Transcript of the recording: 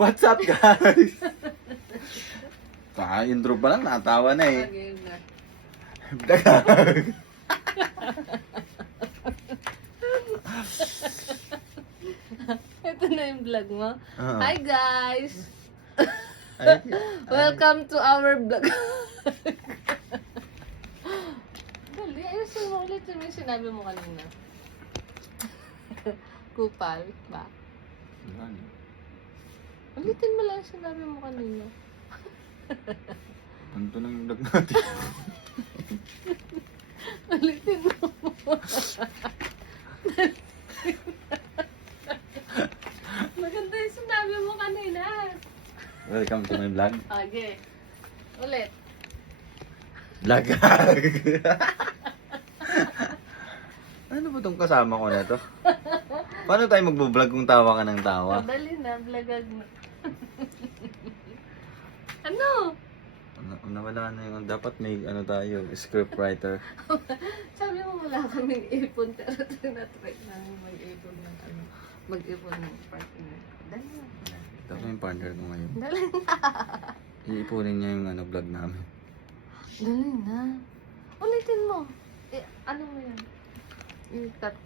What's up, guys? Intro pa lang, natawa na eh. Okay na. Ito na yung vlog mo. Hi guys! Welcome to our vlog. Dali, ayusin mo ulit yung sinabi mo kanina. Kupal ba? Ulitin mo lang yung sinabi mo kanina. Ganito na yung vlog natin. Ulitin mo. Maganda yung sinabi mo kanina. Welcome to my vlog. Okay. Ulit. Vlog. Ano ba tong kasama ko na to? Paano tayo magbo-vlog kung tawa ka ng tawa? Dali na, vlogag na. Ano? Nawala na yung dapat may ano tayo, script writer. Sabi mo wala kaming ipon, pero tinatry namin mag-ipon ng ano, mag-ipon ng partner. Dali na. Ito ko yung partner ko ngayon. Dali na. Iipunin niya yung ano vlog namin. Dali na. Ulitin mo. Ano mo yan? I-cut